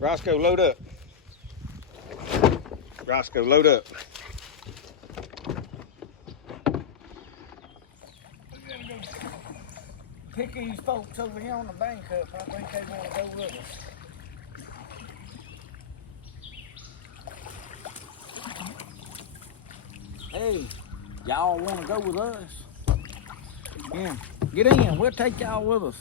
Roscoe, load up. Roscoe, load up. We gotta go pick these folks over here on the bank up. I think they want to go with us. Hey, y'all want to go with us? Yeah, get in. We'll take y'all with us.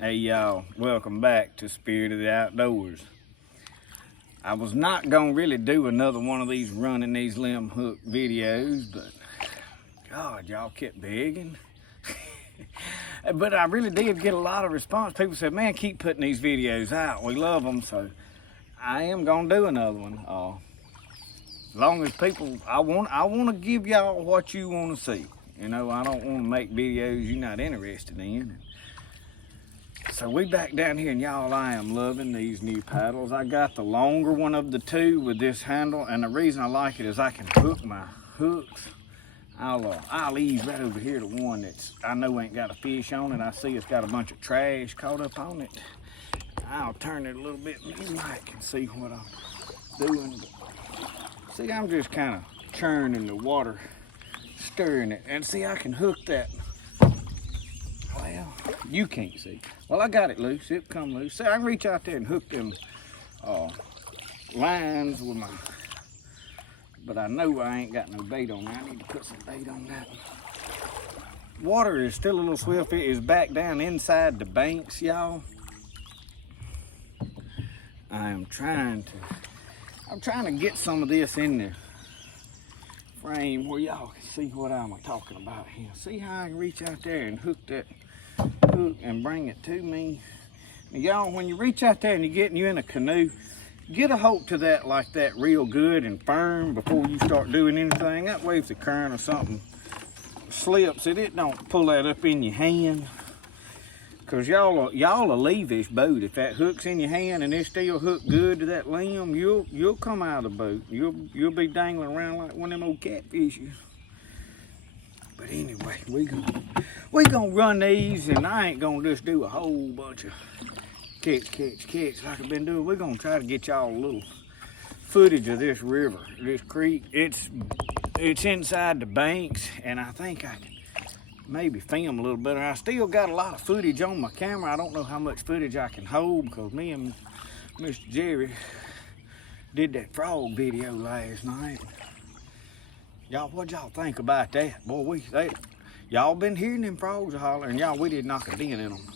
Hey y'all, welcome back to Spirit of the Outdoors. I was not gonna really do another one of these running these limb hook videos, but God, y'all kept begging. But I really did get a lot of response. People said, man, keep putting these videos out. We love them, so I am gonna do another one. As long as people, I want to give y'all what you want to see. You know, I don't want to make videos you're not interested in. So we back down here, and y'all, I am loving these new paddles. I got the longer one of the two with this handle, and the reason I like it is I can hook my hooks. I'll ease right over here to one that's I know ain't got a fish on it. I see it's got a bunch of trash caught up on it. I'll turn it a little bit, and you might can see what I'm doing. But see, I'm just kind of churning the water, stirring it, and see, I can hook that. Well, you can't see. Well, I got it loose. It come loose. See, I can reach out there and hook them lines with my, but I know I ain't got no bait on that. I need to put some bait on that one. Water is still a little swift. It is back down inside the banks, y'all. I'm trying to get some of this in the frame where y'all can see what I'm talking about here. See how I can reach out there and hook that hook and bring it to me. Y'all, when you reach out there and you're in a canoe, get a hold to that like that real good and firm before you start doing anything. That way if the current or something slips it don't pull that up in your hand. Cause y'all will leave this boat. If that hook's in your hand and it's still hooked good to that limb, you'll come out of the boat. You'll be dangling around like one of them old catfishes. But anyway, we gonna run these, and I ain't gonna just do a whole bunch of catch like I've been doing. We're gonna try to get y'all a little footage of this river, this creek. It's inside the banks, and I think I can maybe film a little better. I still got a lot of footage on my camera. I don't know how much footage I can hold because me and Mr. Jerry did that frog video last night. Y'all, what y'all think about that? Boy, y'all been hearing them frogs hollering. Y'all, we did knock a dent in them.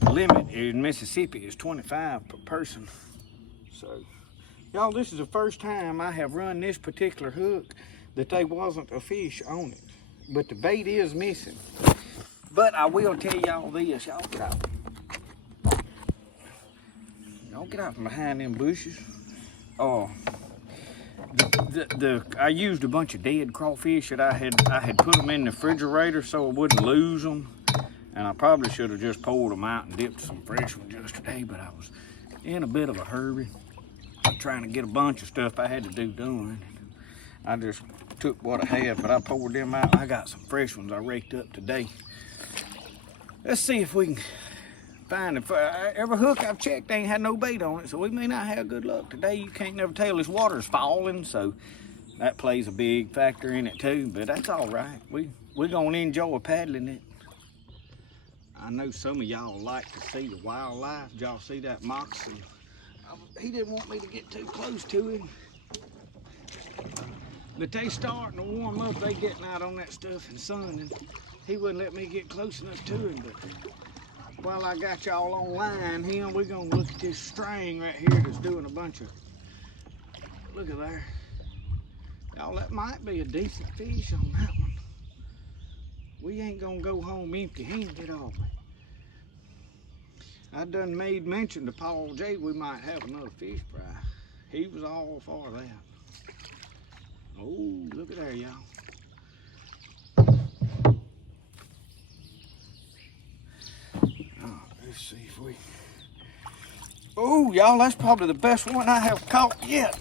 The limit in Mississippi is 25 per person. So, y'all, this is the first time I have run this particular hook that there wasn't a fish on it. But the bait is missing. But I will tell y'all this, y'all get out. Y'all get out from behind them bushes. I used a bunch of dead crawfish that I had put them in the refrigerator so I wouldn't lose them. And I probably should have just pulled them out and dipped some fresh ones yesterday, but I was in a bit of a hurry, trying to get a bunch of stuff I had to do done. I just took what I had, but I poured them out. I got some fresh ones I raked up today. Let's see if we can find it. Every hook I've checked ain't had no bait on it, so we may not have good luck today. You can't never tell. This water's falling, so that plays a big factor in it too, but that's all right. We're gonna enjoy paddling it. I know some of y'all like to see the wildlife. Did y'all see that moccasin? He didn't want me to get too close to him. But they starting to warm up. They getting out on that stuff in the sun, and he wouldn't let me get close enough to him. But while I got y'all online here, we're gonna look at this string right here that's doing a bunch of, look at there. Y'all, that might be a decent fish on that one. We ain't gonna go home empty-handed, are we? I done made mention to Paul J. we might have another fish fry. He was all for that. Oh, look at there, y'all. Oh, Let's see if we... Oh, y'all, that's probably the best one I have caught yet.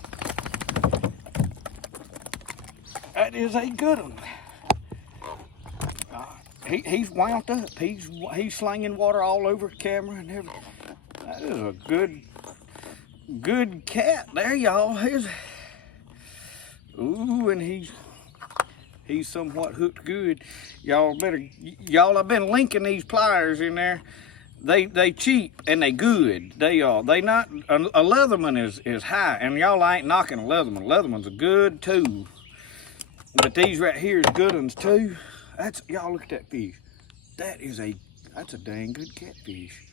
That is a good one. He's wound up. He's slinging water all over the camera and everything. That is a good cat there, y'all. Ooh, and he's somewhat hooked good. Y'all, I've been linking these pliers in there. They cheap and they good. They not a Leatherman is high, and y'all ain't knocking a Leatherman. Leatherman's a good tool, but these right here is good ones too. Y'all look at that fish. That's a dang good catfish.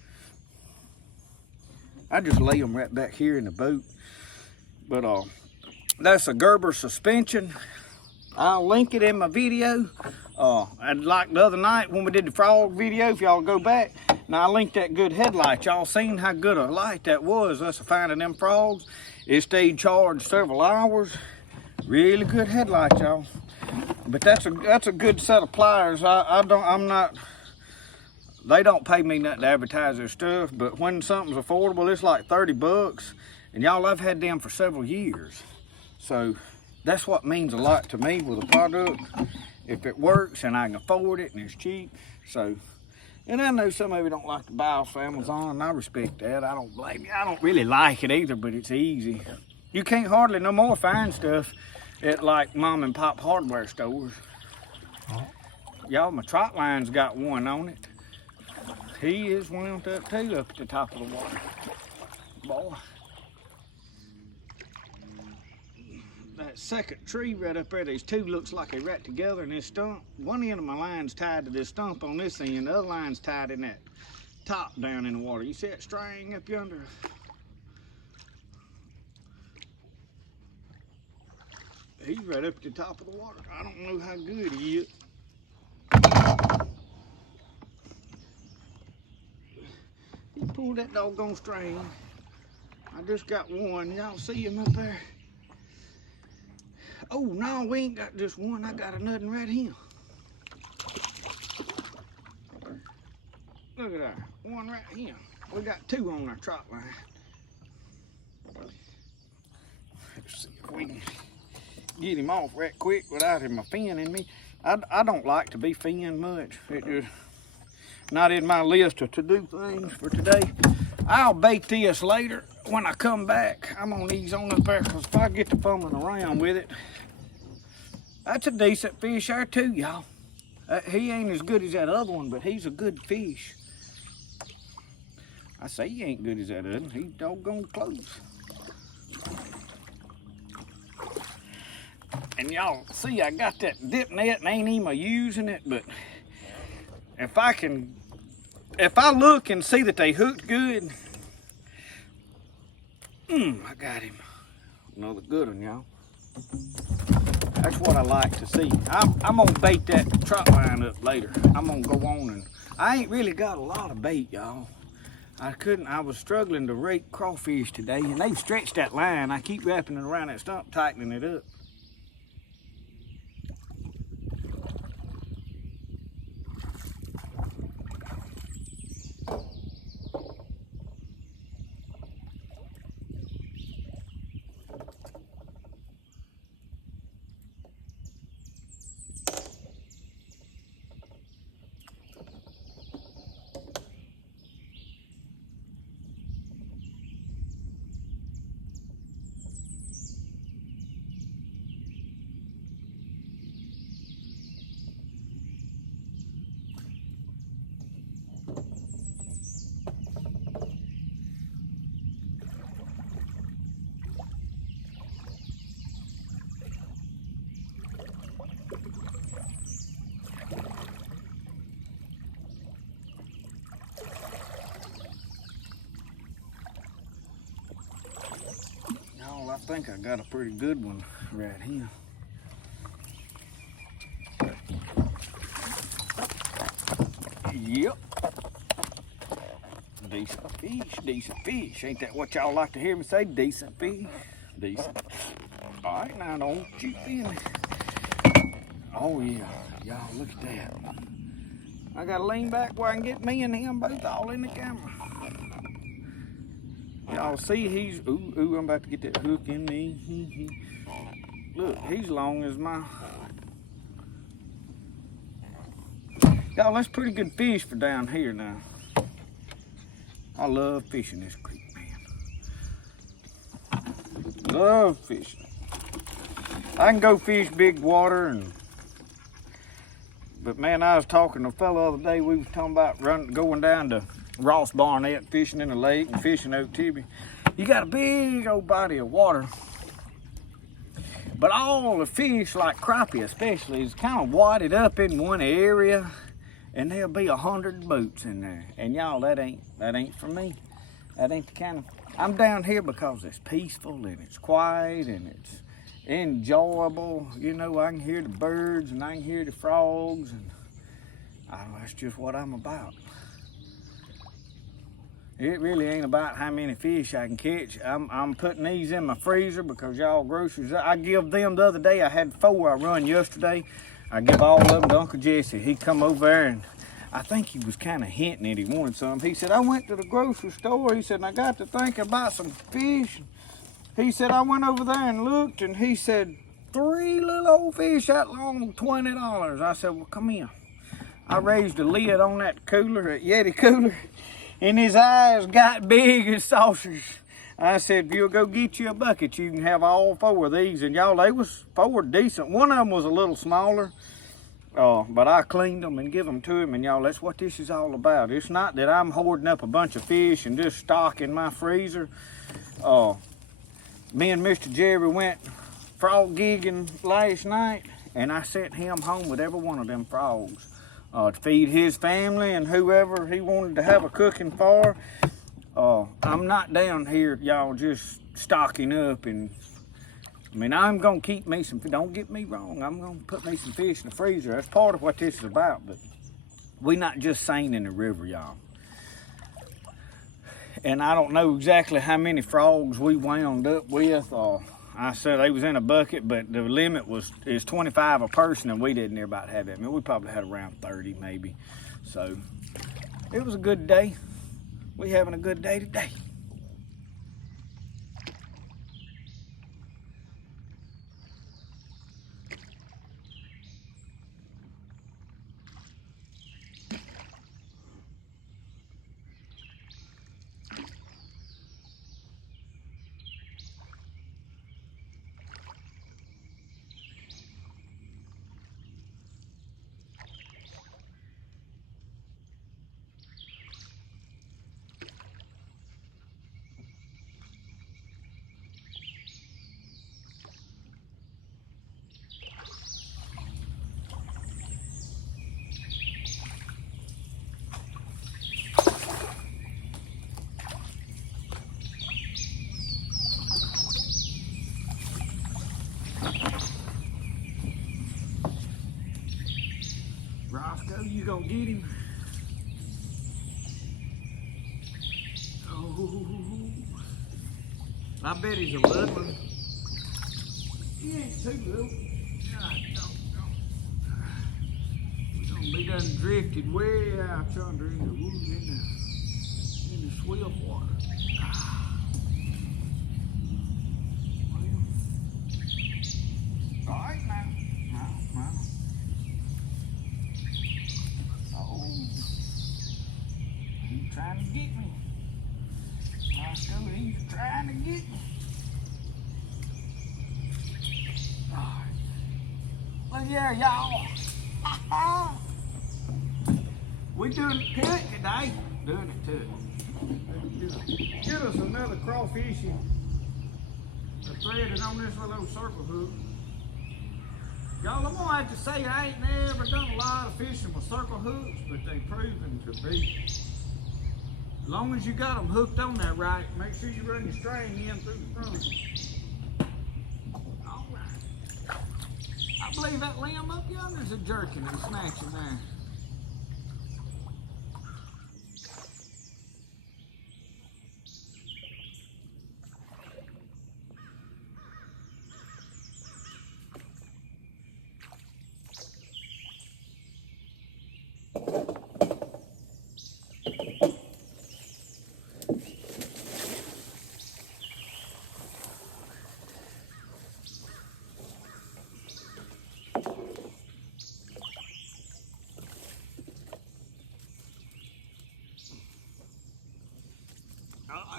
I just lay them right back here in the boat. But that's a Gerber suspension. I'll link it in my video. And like the other night when we did the frog video, if y'all go back, now I linked that good headlight. Y'all seen how good a light that was, us finding them frogs. It stayed charged several hours. Really good headlight, y'all. But that's a good set of pliers. They don't pay me nothing to advertise their stuff, but when something's affordable, it's like 30 bucks. And y'all, I've had them for several years. So that's what means a lot to me with a product. If it works and I can afford it and it's cheap. So, and I know some of you don't like to buy off Amazon, and I respect that. I don't blame you. I don't really like it either, but it's easy. You can't hardly no more find stuff at like mom and pop hardware stores. Y'all, my trotline's got one on it. He is wound up too up at the top of the water. Boy. That second tree right up there, these two looks like they right together in this stump. One end of my line's tied to this stump on this end, the other line's tied in that top down in the water. You see that string up yonder? He's right up at the top of the water. I don't know how good he is. He pulled that doggone string. I just got one. Y'all see him up there? Oh, no, we ain't got just one. I got another right here. Look at that. One right here. We got two on our trot line. Let's see if we can get him off right quick without him offending me. I don't like to be finned much. It just not in my list of to-do things for today. I'll bait this later when I come back. I'm gonna ease on up there, because if I get to fumbling around with it, that's a decent fish there too, y'all. He ain't as good as that other one, but he's a good fish. I say he ain't good as that other one. He's doggone close. And y'all see, I got that dip net and ain't even using it, but if I look and see that they hooked good, I got him. Another good one, y'all. That's what I like to see. I'm gonna bait that trot line up later. I'm gonna go on, and I ain't really got a lot of bait, y'all. I was struggling to rake crawfish today, and they've stretched that line. I keep wrapping it around that stump, tightening it up. I think I got a pretty good one right here. Yep. Decent fish, decent fish. Ain't that what y'all like to hear me say? Decent fish, decent. All right, now don't you feel it? Oh yeah, y'all look at that. I gotta lean back where I can get me and him both all in the camera. Y'all see he's, ooh, I'm about to get that hook in me. Look, he's long as my, y'all, that's pretty good fish for down here now. I love fishing this creek, man. Love fishing. I can go fish big water, but man, I was talking to a fellow the other day. We was talking about going down to Ross Barnett, fishing in the lake and fishing Oak Tibby. You got a big old body of water, but all the fish, like crappie especially, is kind of wadded up in one area, and there'll be 100 boats in there. And y'all, that ain't for me. That ain't the kind of, I'm down here because it's peaceful and it's quiet and it's enjoyable. You know, I can hear the birds and I can hear the frogs, and that's just what I'm about. It really ain't about how many fish I can catch. I'm putting these in my freezer because y'all groceries, I give them the other day. I had 4 I run yesterday. I give all of them to Uncle Jesse. He come over there, and I think he was kind of hinting that he wanted some. He said, I went to the grocery store. He said, and I got to thinking about some fish. He said, I went over there and looked, and he said, 3 little old fish that long, $20. I said, well, come here. I raised the lid on that cooler, that Yeti cooler, and his eyes got big as saucers. I said, if you'll go get you a bucket, you can have all 4 of these. And y'all, they was 4 decent. One of them was a little smaller, but I cleaned them and give them to him. And y'all, that's what this is all about. It's not that I'm hoarding up a bunch of fish and just stocking my freezer. Me and Mr. Jerry went frog gigging last night, and I sent him home with every one of them frogs. To feed his family and whoever he wanted to have a cooking for. I'm not down here, y'all, just stocking up. And I mean, I'm gonna keep me some, don't get me wrong, I'm gonna put me some fish in the freezer. That's part of what this is about, but we not just seining in the river, y'all. And I don't know exactly how many frogs we wound up with. I said they was in a bucket, but the limit is 25 a person, and we didn't near about have that. I mean, we probably had around 30 maybe. So it was a good day. We having a good day today. Roscoe, you gonna get him? Oh, I bet he's a little one. He ain't too little. We're gonna be done drifted way out yonder in the woods, in the swift water. All right now. Now. He's trying to get me. Roscoe, he's trying to get me. All right. Look here, y'all. We doing it to it today. Doing it to it. Get us another crawfishing. Threaded on this little circle hook. Y'all, I'm gonna have to say I ain't never done a lot of fishing with circle hooks, but they proven to be. As long as you got them hooked on there right, make sure you run your string in through the front. All right. I believe that limb up yonder's a jerking and snatching there.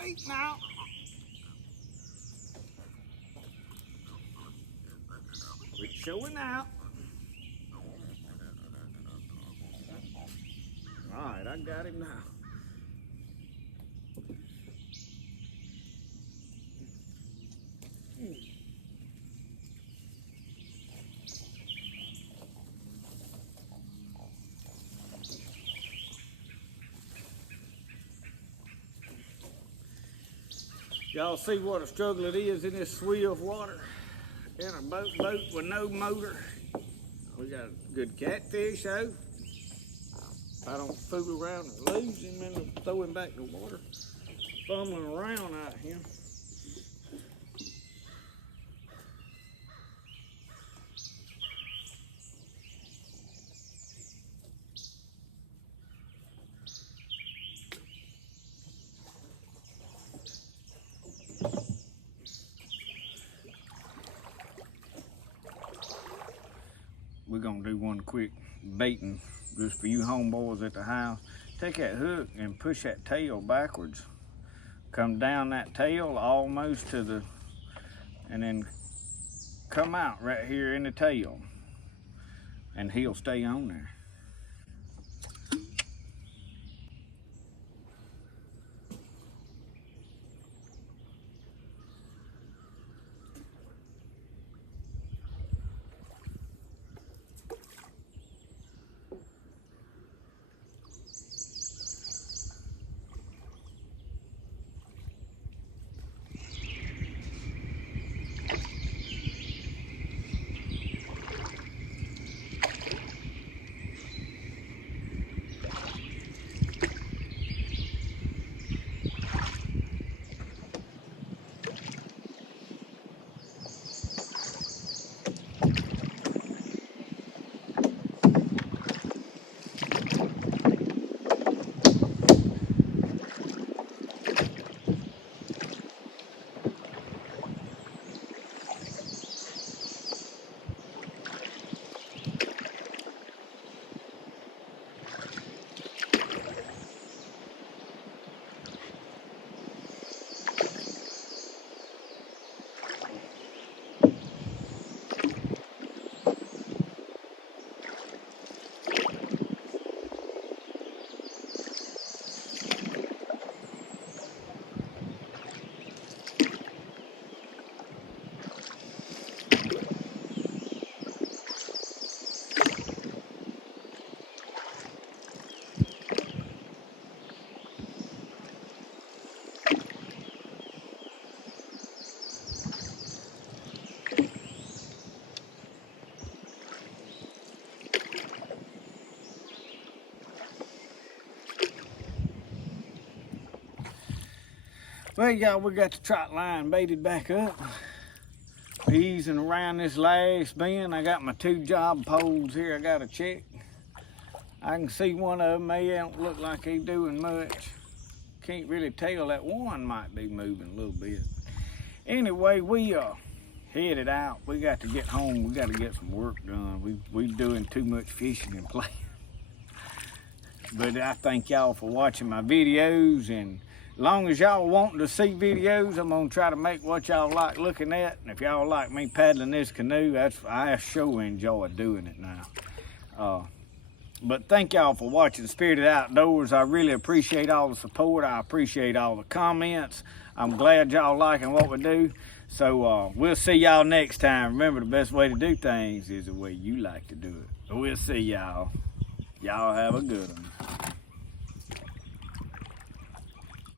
bait now. Quit showing out. All right, I got him now. Y'all see what a struggle it is in this swift water in a boat with no motor. We got a good catfish though. I don't fool around and lose him and throw him back in the water. Fumbling around out here. We're gonna do one quick baiting just for you homeboys at the house. Take that hook and push that tail backwards. Come down that tail almost to the, and then come out right here in the tail. And he'll stay on there. Well, y'all, we got the trotline baited back up. Easing around this last bend. I got my 2 job poles here I gotta check. I can see one of them, they don't look like they doing much. Can't really tell, that one might be moving a little bit. Anyway, we headed out. We got to get home, we got to get some work done. We doing too much fishing and playing. But I thank y'all for watching my videos, and as long as y'all wanting to see videos, I'm gonna try to make what y'all like looking at. And if y'all like me paddling this canoe, I sure enjoy doing it now. But thank y'all for watching Spirited Outdoors. I really appreciate all the support. I appreciate all the comments. I'm glad y'all liking what we do. So we'll see y'all next time. Remember, the best way to do things is the way you like to do it. We'll see y'all. Y'all have a good one.